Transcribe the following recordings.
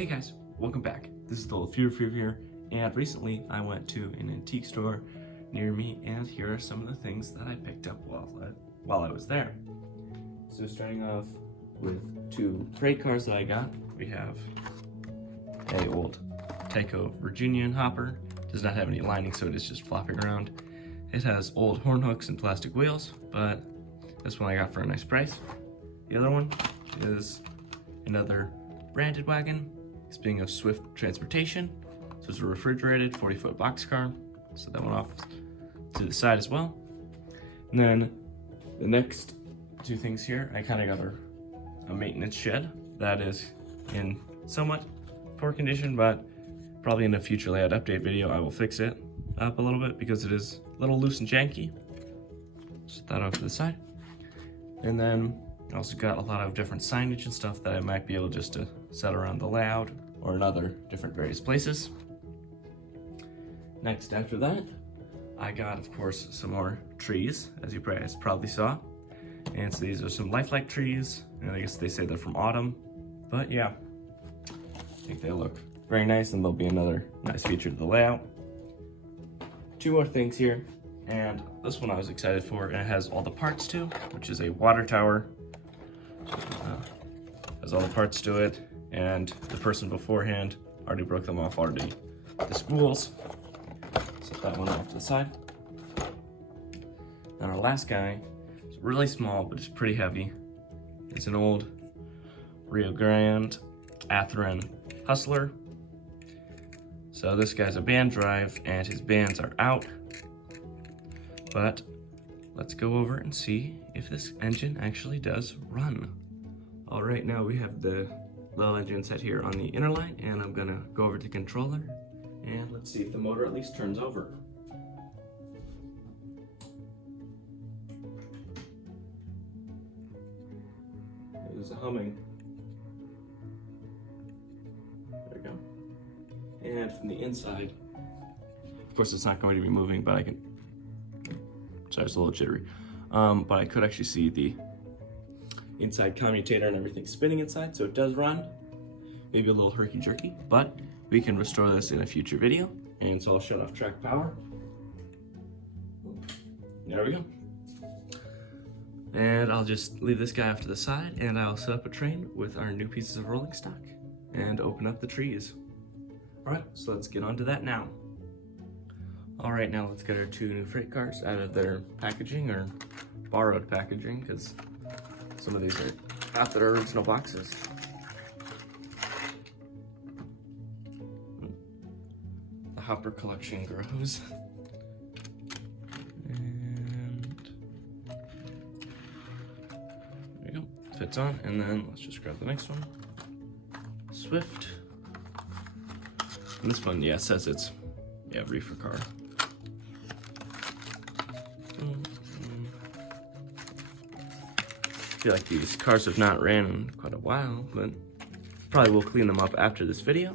Hey guys, welcome back. This is the reefer here, and recently I went to an antique store near me, and here are some of the things that I picked up while I was there. So starting off with two freight cars that I got, we have a old Tyco Virginian hopper. Does not have any lining, so it is just flopping around. It has old horn hooks and plastic wheels, but this one I got for a nice price. The other one is another branded wagon. Speaking of swift transportation, so it's a refrigerated 40-foot boxcar. So that went off to the side as well. And then the next two things here, I kind of got a maintenance shed that is in somewhat poor condition, but probably in a future layout update video, I will fix it up a little bit because it is a little loose and janky. Set that off to the side. And then I also got a lot of different signage and stuff that I might be able just to set around the layout or in other different various places. Next, after that, I got, of course, some more trees, as you guys probably saw. And so these are some lifelike trees, and I guess they say they're from autumn. But yeah, I think they look very nice, and they'll be another nice feature to the layout. Two more things here, and this one I was excited for, and it has all the parts to, which is a water tower. Has all the parts to it, and the person beforehand already broke them off already. The spools. Set that one off to the side. Now our last guy is really small, but it's pretty heavy. It's an old Rio Grande Athearn Hustler. So this guy's a band drive, and his bands are out. But let's go over and see if this engine actually does run. All right, now we have the little engine set here on the inner line, and I'm gonna go over to the controller, and let's see if the motor at least turns over. There's a humming. There we go. And from the inside, of course it's not going to be moving, but I can, sorry, it's a little jittery. But I could actually see the inside commutator and everything spinning inside, so it does run. Maybe a little herky-jerky, but we can restore this in a future video. And so I'll shut off track power. There we go. And I'll just leave this guy off to the side, and I'll set up a train with our new pieces of rolling stock and open up the trees. All right, so let's get on to that now. All right, now let's get our two new freight cars out of their packaging, or borrowed packaging, because some of these are not their original boxes. The hopper collection grows. And there we go, fits on, and then let's just grab the next one. Swift. And this one, yeah, says it's, yeah, reefer car. I feel like these cars have not ran in quite a while, but probably will clean them up after this video.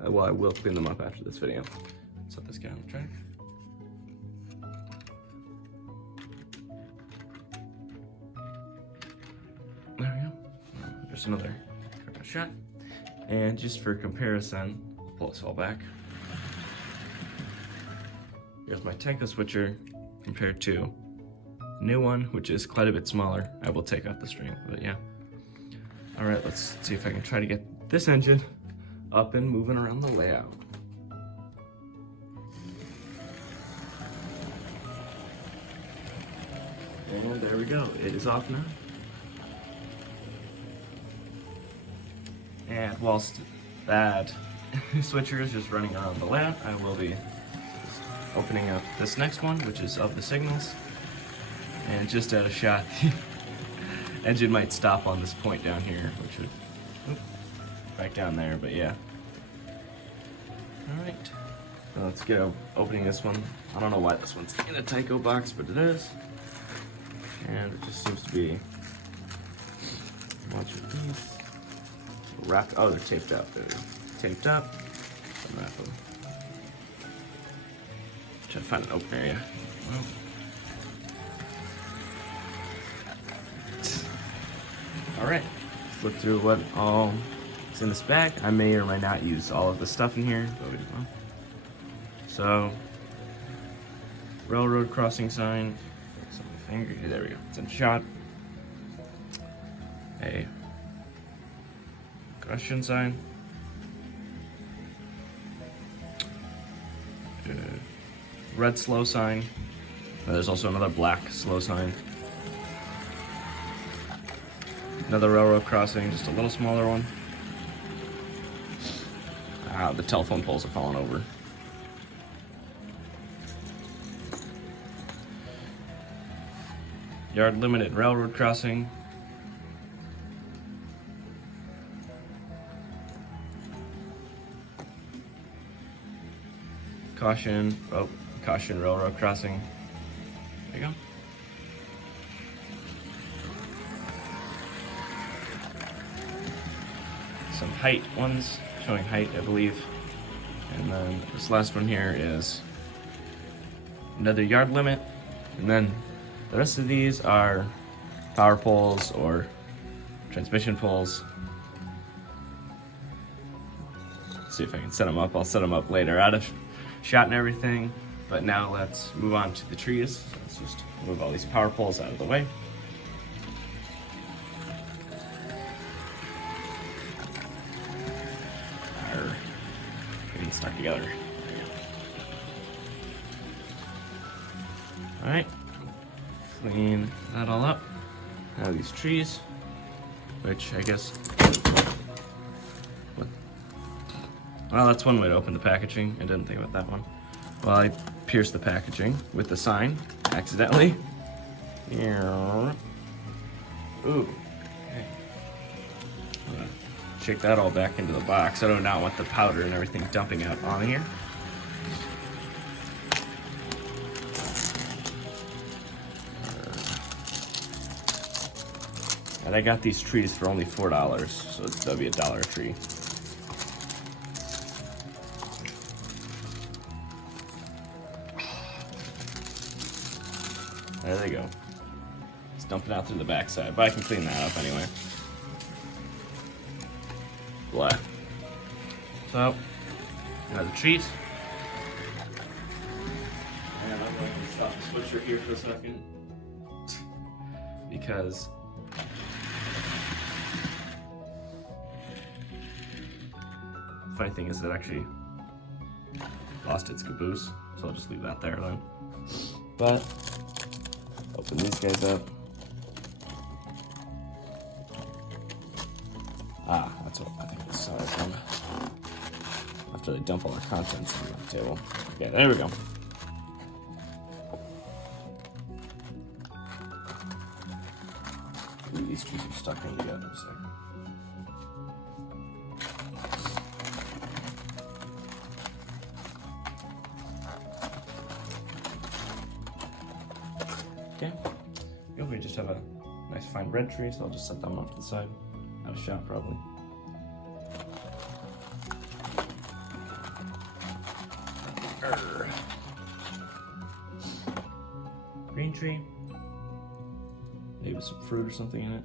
Well, I will clean them up after this video. Set this guy on the track. There we go. There's another shot. And just for comparison, I'll pull this all back. Here's my Tyco switcher compared to new one, which is quite a bit smaller. I will take out the string, but yeah. All right, let's see if I can try to get this engine up and moving around the layout. And there we go, it is off now. And whilst that switcher is just running around the layout, I will be opening up this next one, which is of the signals. And just at a shot, the engine might stop on this point down here, which would, right down there, but yeah. All right, now let's go opening this one. I don't know why this one's in a Tyco box, but it is. And it just seems to be a bunch of these wrapped. Oh, they're taped up. They're taped up. Unwrap them. Try to find an open area. Well, all right, flip through what all It's in this bag. I may or may not use all of the stuff in here, but we don't know. So, railroad crossing sign. Finger. There we go. It's in shot. A caution sign. Red slow sign. There's also another black slow sign. Another railroad crossing, just a little smaller one. Ah, the telephone poles are falling over. Yard limited railroad crossing. Caution, oh, caution railroad crossing. There you go. Some height ones, showing height, I believe. And then this last one here is another yard limit. And then the rest of these are power poles or transmission poles. Let's see if I can set them up. I'll set them up later out of shot and everything. But now let's move on to the trees. Let's just move all these power poles out of the way. They're getting stuck together. All right. Clean that all up. Now these trees, which I guess, well, that's one way to open the packaging. I didn't think about that one. Well, I pierced the packaging with the sign accidentally. Ooh. Okay. I'm gonna shake that all back into the box. I do not want the powder and everything dumping out on here. And I got these trees for only $4, so that'll be $1 a tree. There they go. It's dumping out through the backside, but I can clean that up anyway. Blah. So, now the trees. And I'm going to stop the switcher here for a second. Because funny thing is it actually lost its caboose, so I'll just leave that there then. But open these guys up. Ah, that's what I think this started from. After they dump all their contents on the table. Okay, there we go. Ooh, these trees are stuck in together, so. Okay, we just have a nice fine red tree, so I'll just set them off to the side. Out of shot, probably. Green tree. Maybe with some fruit or something in it.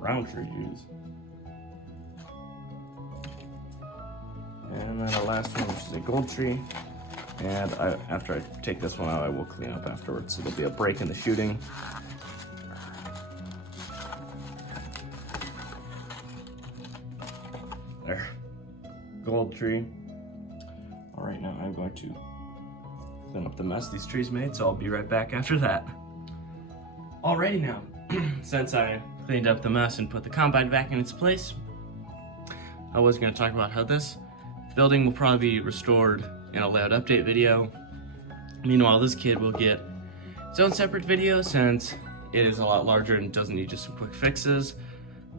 Brown tree, jeez. And then our last one, which is a gold tree. And after I take this one out, I will clean up afterwards. So there'll be a break in the shooting. There. Gold tree. All right, now I'm going to clean up the mess these trees made, so I'll be right back after that. Alrighty now, since I cleaned up the mess and put the combine back in its place, I was going to talk about how this building will probably be restored in a layout update video. Meanwhile, this kid will get its own separate video since it is a lot larger and doesn't need just some quick fixes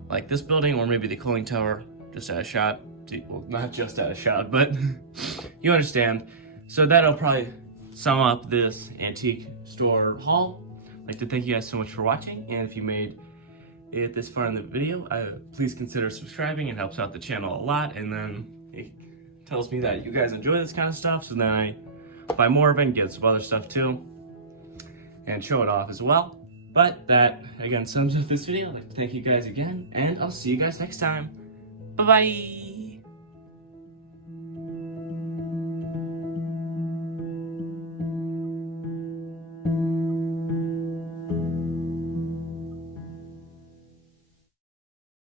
like this building, or maybe the cooling tower just out of shot. Well, not just out of shot, but you understand. So that'll probably sum up this antique store haul. I'd like to thank you guys so much for watching, and if you made it this far in the video, please consider subscribing. It helps out the channel a lot, and then it tells me that you guys enjoy this kind of stuff, so then I buy more of it and get some other stuff too. and show it off as well. But that, again, sums up this video. I'd like to thank you guys again, and I'll see you guys next time. Bye-bye!